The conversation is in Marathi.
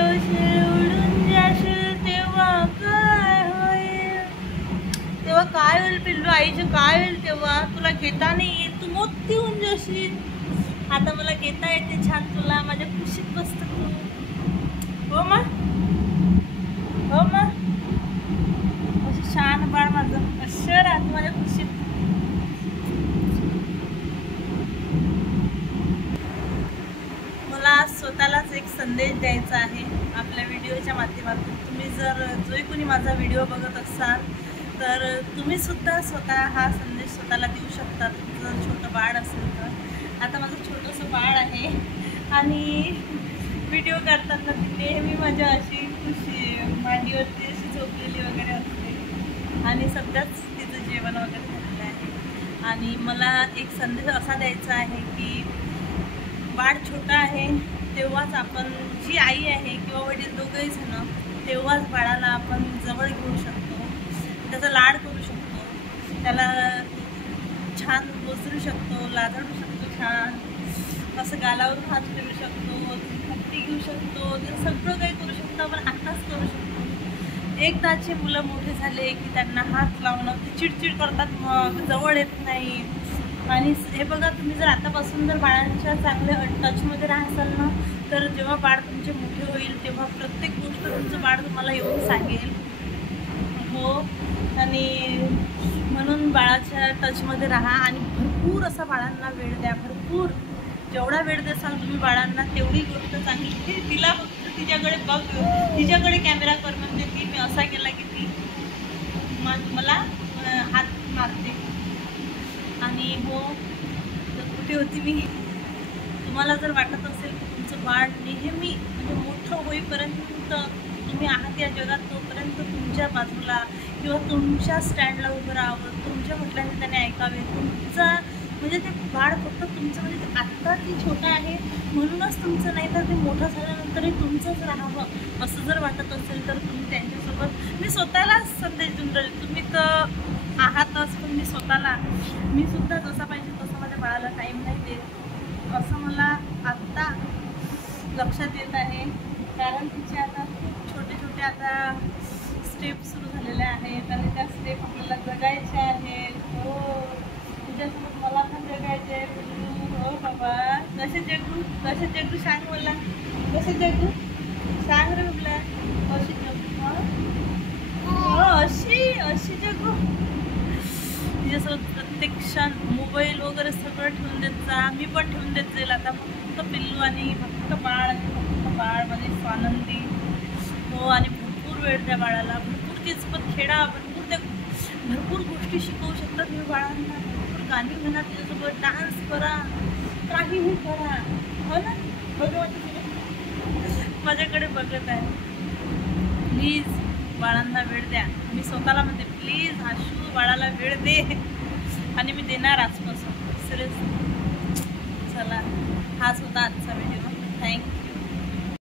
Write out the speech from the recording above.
येशील उडून जाशील तेव्हा काय होईल, तेव्हा काय होईल पिल्लू, आईचं काय होईल तेव्हा, तुला घेता नाही येईल, तू मोठी होऊन जाशील. आता मला घेता येते छान तुला, माझ्या खुशीत बसत तू. हो मा, हो मा, असं छान बाळ माझं असं राहत माझ्या खुशीत. मला स्वतःलाच एक संदेश द्यायचा आहे आपल्या व्हिडिओच्या माध्यमातून. तुम्ही जर जोही कोणी माझा व्हिडिओ बघत असाल तर तुम्ही सुद्धा स्वतः हा संदेश स्वतःला देऊ शकता. तुमचं जर छोटं बाळ असेल तर. आता माझं छोटंसं बाळ आहे आणि व्हिडिओ करताना ती नेहमी माझ्या अशी खुशी मांडीवरती अशी झोपलेली वगैरे असते आणि सध्याच तिचं जेवण वगैरे झालेलं आहे. आणि मला एक संदेश असा द्यायचा आहे की बाळ छोटं आहे तेव्हाच आपण, जी आई आहे किंवा वडील दोघंही जण, तेव्हाच बाळाला आपण जवळ घेऊ शकतो, त्याचा लाड करू शकतो, त्याला छान बोचरू शकतो, लाजडू शकतो, छान असं गालावर हात फिरू शकतो, हत्ती घेऊ शकतो, ते सगळं काही करू शकतो आपण आत्ताच करू शकतो. एकदाचे मुलं मोठे झाले की त्यांना हात लावणं, ते चिडचिड करतात, मग जवळ येत नाही. आणि हे बघा, तुम्ही जर आतापासून जर बाळांच्या चांगल्या टचमध्ये राहाल ना, तर जेव्हा बाळ तुमचे मोठे होईल तेव्हा प्रत्येक गोष्ट तुमचं बाळ तुम्हाला येऊन सांगेल. हो, आणि म्हणून बाळाच्या टचमध्ये राहा आणि भरपूर असा बाळांना वेळ द्या. भरपूर जेवढा वेळ देसाल तुम्ही बाळांना तेवढी गोष्ट चांगली. तिला फक्त तिच्याकडे बघ, तिच्याकडे कॅमेरा कर, म्हणजे ती मी असा केला की ती मला हात मारते. आणि हो, तर कुठे होती मी. तुम्हाला जर वाटत असेल की तुमचं बाळ नेहमी म्हणजे मोठं होईपर्यंत तुम्ही आहात या जगात, तोपर्यंत तुमच्या बाजूला किंवा तुमच्या स्टँडला उभं राहावं, तुमच्या म्हटल्याने त्याने ऐकावे. तुमचा म्हणजे ते बाळ फक्त तुमचं, म्हणजे आत्ता ती छोटं आहे म्हणूनच तुमचं, नाही तर ते मोठं झाल्यानंतरही तुमचंच राहावं असं जर वाटत असेल तर तुम्ही त्यांच्यासोबत. मी स्वतःला संदेश देऊन राहिले, तुम्ही तर आहातच, पण मी स्वतःला, मी सुद्धा जसा पाहिजे तसं माझ्या बाळाला टाईम नाही देत असं मला आत्ता लक्षात येत आहे. कारण तिचे आता खूप छोटे छोटे आता स्टेप सुरू झालेले आहेत आणि त्या स्टेप आपल्याला जगायच्या आहेत. हो, तुझ्यासोबत मला पण जगायचे आहे. हो बाबा, कसे जगू, कसे जगू सांग मला, कसे जगू सांग रे मला, अशी जगू, अशी अशी जगू. तिच्यासोबत प्रत्येक क्षण मोबाईल वगैरे सगळं ठेवून देत जा, मी पण ठेवून देत जाईल आता. फक्त पिल्लू आणि फक्त बाळ आणि फक्त बाळ म्हणजे स्वानंदी. हो, आणि भरपूर वेळ द्या बाळाला, भरपूर तिच्यासोबत खेळा, भरपूर गोष्टी शिकवू शकतात तुम्ही बाळांना. भरपूर गाणी म्हणा, तिच्यासोबत डान्स करा, काहीही करा. हो ना, बघा माझ्याकडे बघत आहे. प्लीज बाळांना वेळ द्या. मी स्वतःला म्हणते, प्लीज आशू बाळाला वेळ दे, आणि मी देणार आजपासून. सिरियस. चला, हाच होता आजचा व्हिडिओ. थँक्यू.